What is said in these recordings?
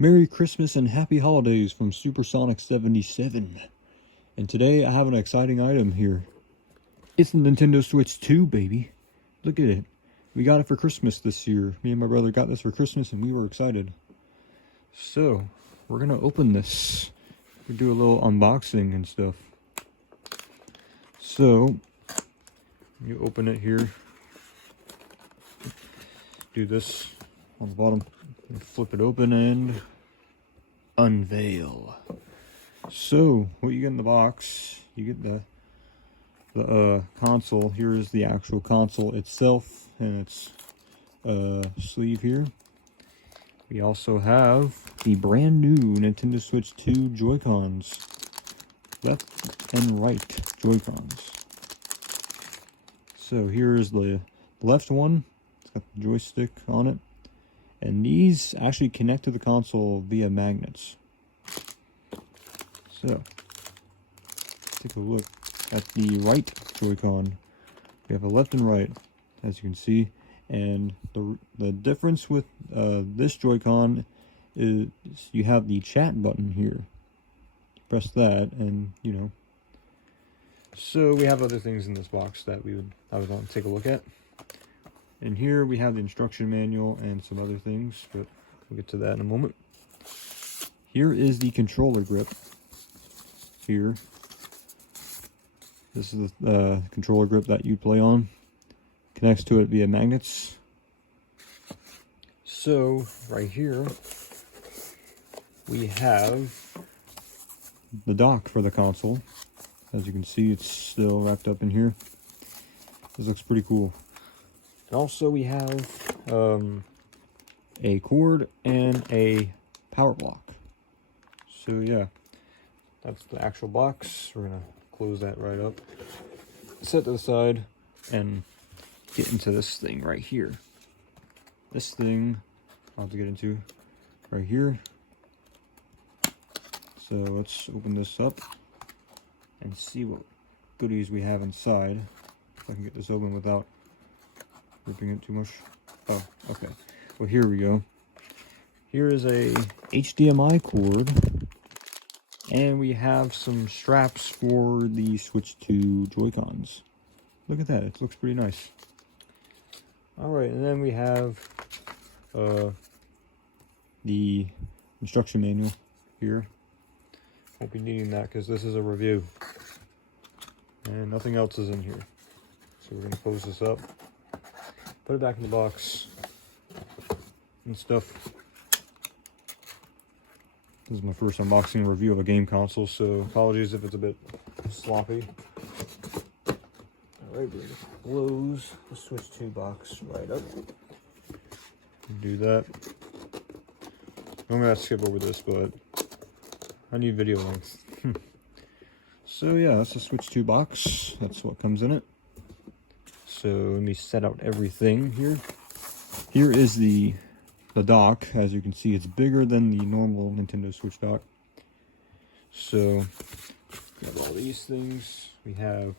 Merry Christmas and Happy Holidays from Supersonic77. And today I have an exciting item here. It's the Nintendo Switch 2, baby. Look at it. We got it for Christmas this year. Me and my brother got this for Christmas and we were excited. So, we're gonna open this. We do a little unboxing and stuff. So, you open it here. Do this on the bottom. Flip it open and unveil. So, what you get in the box, you get the console. Here is the actual console itself and its sleeve here. We also have the brand new Nintendo Switch 2 Joy-Cons. Left and right Joy-Cons. So here is the left one. It's got the joystick on it. And these actually connect to the console via magnets. So, take a look at the right Joy-Con. We have a left and right, as you can see. And the difference with this Joy-Con is you have the chat button here. Press that and, you know. So we have other things in this box that I would want to take a look at. And here we have the instruction manual and some other things, but we'll get to that in a moment. Here is the controller grip. Here. This is the controller grip that you play on. Connects to it via magnets. So, right here, we have the dock for the console. As you can see, it's still wrapped up in here. This looks pretty cool. And also we have a cord and a power block. So yeah, that's the actual box. We're gonna close that right up, set to the side, and get into this thing right here. This thing I'll have to get into right here. So let's open this up and see what goodies we have inside. If I can get this open without ripping it too much. Oh, okay. Well, here we go. Here is a HDMI cord. And we have some straps for the Switch 2 Joy-Cons. Look at that. It looks pretty nice. Alright, and then we have the instruction manual here. Won't be needing that because this is a review. And nothing else is in here. So we're going to close this up. Put it back in the box and stuff. This is my first unboxing and review of a game console, so apologies if it's a bit sloppy. Alright, we're going to close the Switch 2 box right up. Do that. I'm going to skip over this, but I need video length. So yeah, that's the Switch 2 box. That's what comes in it. So let me set out everything here. Here is the dock. As you can see, it's bigger than the normal Nintendo Switch dock. So we have all these things. We have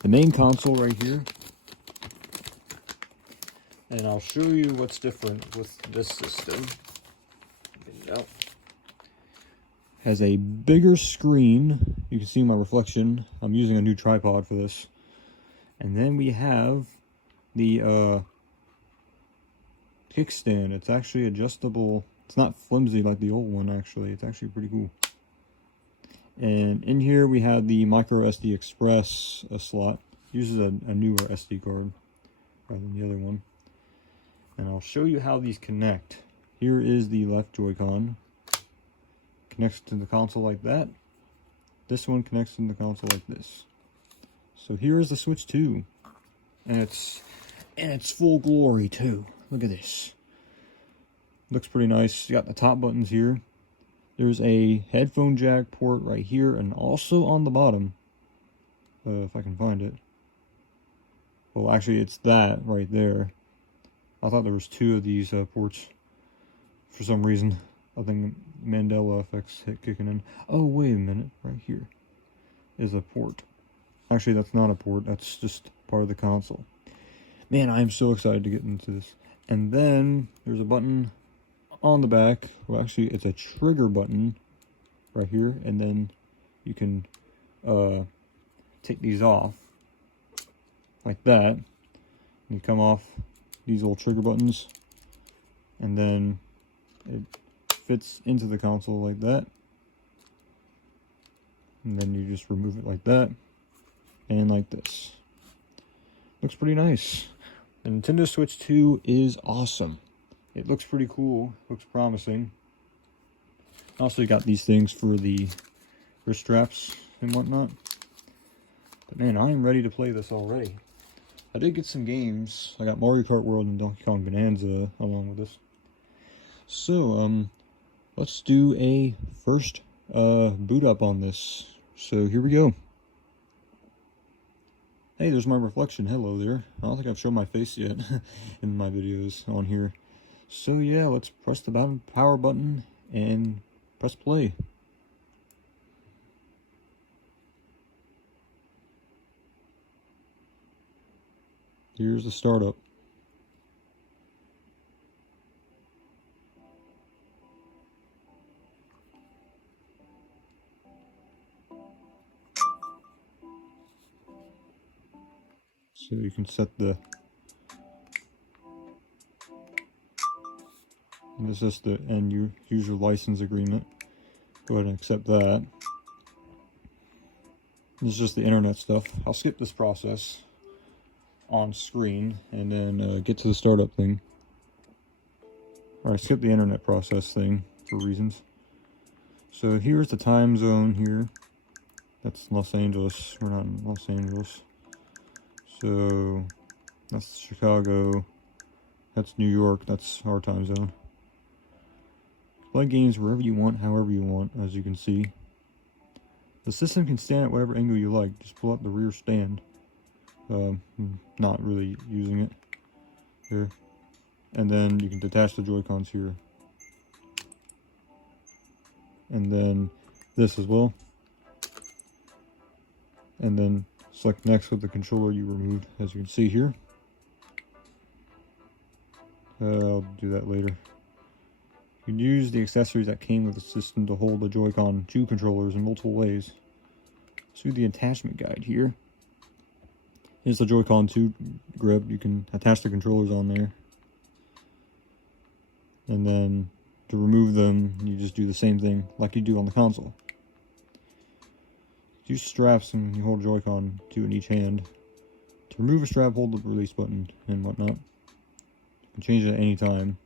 the main console right here. And I'll show you what's different with this system. Get it out. Has a bigger screen. You can see my reflection. I'm using a new tripod for this. And then we have the kickstand. It's actually adjustable. It's not flimsy like the old one, actually. It's actually pretty cool. And in here we have the micro SD Express slot. Uses a newer SD card rather than the other one. And I'll show you how these connect. Here is the left Joy-Con. Connects to the console like that. This one connects to the console like this. So here is the Switch 2, and it's full glory too. Look at this. Looks pretty nice. You got the top buttons here. There's a headphone jack port right here, and also on the bottom, if I can find it. Well, actually, it's that right there. I thought there was two of these ports for some reason. I think Mandela effect's kicking in. Oh, wait a minute. Right here is a port. Actually, that's not a port. That's just part of the console. Man, I am so excited to get into this. And then there's a button on the back, well, actually, it's a trigger button right here, and then you can take these off like that. You come off these little trigger buttons, and then it fits into the console like that. And then you just remove it like that, and like this. Looks pretty nice. The Nintendo Switch 2 is awesome. It looks pretty cool, looks promising. Also, you got these things for the wrist straps and whatnot. But man, I am ready to play this already. I did get some games. I got Mario Kart World and Donkey Kong Bonanza along with this. So, let's do a first boot up on this. So here we go. Hey, there's my reflection. Hello there. I don't think I've shown my face yet in my videos on here. So yeah, let's press the power button and press play. Here's the startup. So you can set the, and this is the end user license agreement. Go ahead and accept that. This is just the internet stuff. I'll skip this process on screen and then get to the startup thing. Alright, skip the internet process thing for reasons. So here's the time zone here. That's Los Angeles. We're not in Los Angeles. So that's Chicago. That's New York. That's our time zone. Play games wherever you want, however you want, as you can see. The system can stand at whatever angle you like. Just pull up the rear stand. Not really using it here. And then you can detach the Joy-Cons here. And then this as well. And then select next with the controller you removed, as you can see here. I'll do that later. You can use the accessories that came with the system to hold the Joy-Con 2 controllers in multiple ways. See the attachment guide here. Here's the Joy-Con 2 grip. You can attach the controllers on there. And then to remove them, you just do the same thing like you do on the console. Use straps and you hold Joy-Con 2 in each hand. To remove a strap, hold the release button and whatnot. You can change it at any time.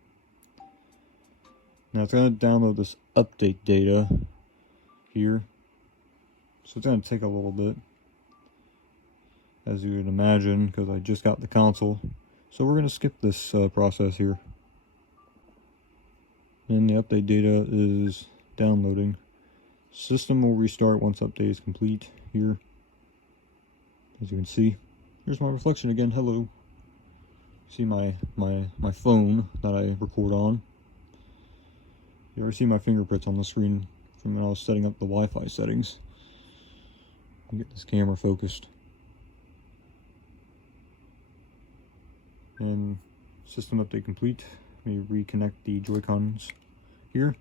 Now it's going to download this update data here. So it's going to take a little bit, as you would imagine, because I just got the console. So we're going to skip this process here. And the update data is downloading. System will restart once update is complete here. As you can see. Here's my reflection again. Hello. See my phone that I record on. You ever see my fingerprints on the screen from when I was setting up the Wi-Fi settings? I'll get this camera focused. And system update complete. Let me reconnect the Joy-Cons here.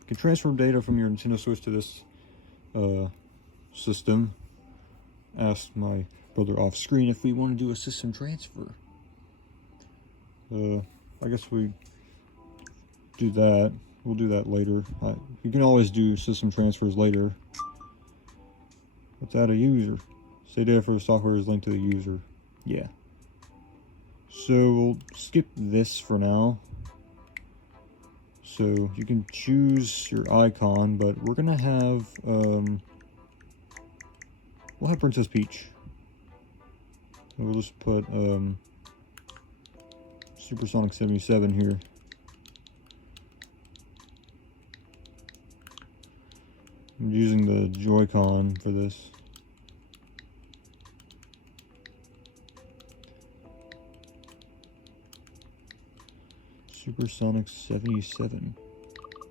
You can transfer data from your Nintendo Switch to this system. Asked my brother off screen if we want to do a system transfer. I guess we do that. We'll do that later. You can always do system transfers later. Let's add a user. Say data for the software is linked to the user. Yeah. So we'll skip this for now. So you can choose your icon, but we're gonna have we'll have Princess Peach. We'll just put Supersonic 77 here. I'm using the Joy-Con for this. Supersonic 77.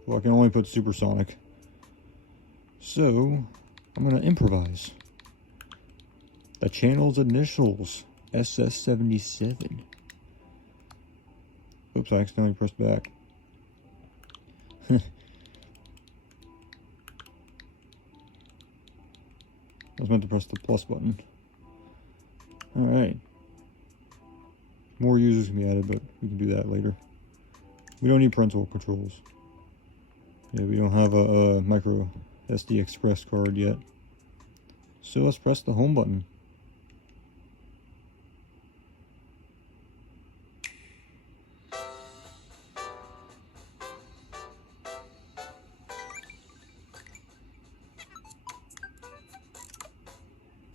Well, I can only put Supersonic. So, I'm going to improvise. The channel's initials, SS77. Oops, I accidentally pressed back. I was meant to press the plus button. Alright. More users can be added, but we can do that later. We don't need parental controls. Yeah, we don't have a micro SD Express card yet. So let's press the home button.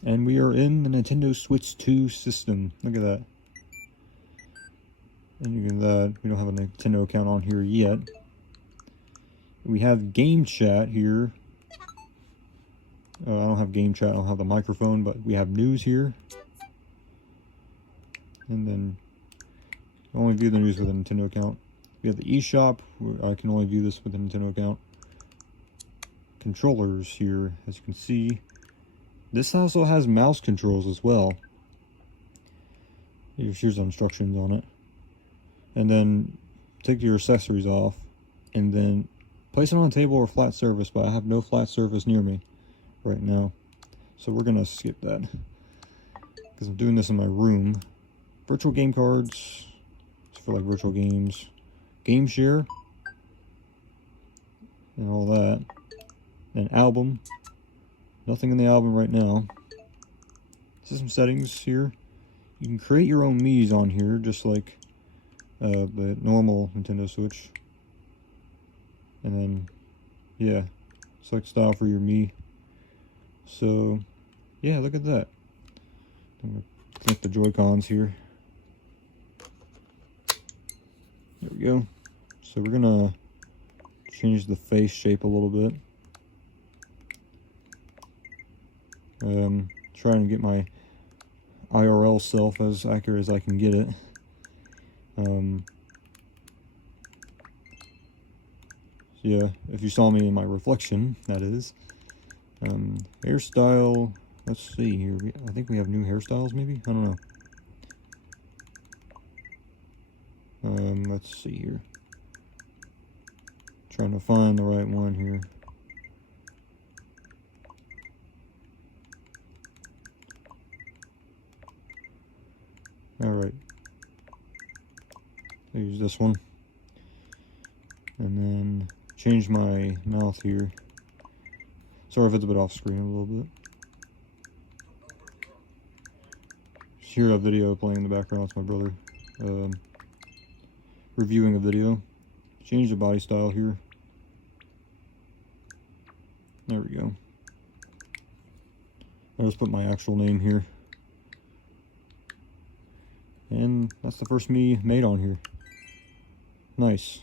And we are in the Nintendo Switch 2 system. Look at that. And you can, we don't have a Nintendo account on here yet. We have game chat here. I don't have game chat, I don't have the microphone, but we have news here. And then only view the news with a Nintendo account. We have the eShop, I can only view this with a Nintendo account. Controllers here, as you can see. This also has mouse controls as well. Here's the instructions on it. And then take your accessories off and then place it on a table or flat surface, but I have no flat surface near me right now. So we're gonna skip that because I'm doing this in my room. Virtual game cards, it's for like virtual games. Game share and all that. An album. Nothing in the album right now. System settings here. You can create your own Miis on here, just like the normal Nintendo Switch. And then, yeah, select style for your Mii. So, yeah, look at that. I'm going to connect the Joy-Cons here. There we go. So we're going to change the face shape a little bit. Trying to get my IRL self as accurate as I can get it. Yeah, if you saw me in my reflection, that is. Hairstyle, let's see here. I think we have new hairstyles, maybe? I don't know. Let's see here. Trying to find the right one here. Alright. I'll use this one. And then change my mouth here. Sorry if it's a bit off screen a little bit. Just hear a video playing in the background. It's my brother reviewing a video. Change the body style here. There we go. I'll just put my actual name here. And that's the first Mii made on here. Nice.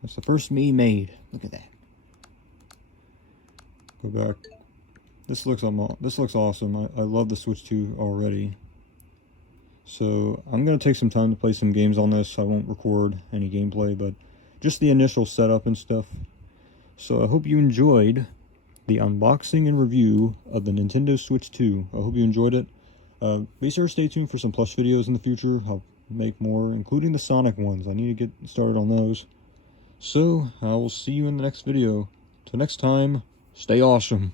That's the first Mii made. Look at that. Go back. This looks awesome. I love the Switch 2 already. So I'm going to take some time to play some games on this. I won't record any gameplay, but just the initial setup and stuff. So I hope you enjoyed the unboxing and review of the Nintendo Switch 2. I hope you enjoyed it. Be sure to stay tuned for some plush videos in the future. I'll make more, including the Sonic ones. I need to get started on those. So, I will see you in the next video. Till next time, stay awesome.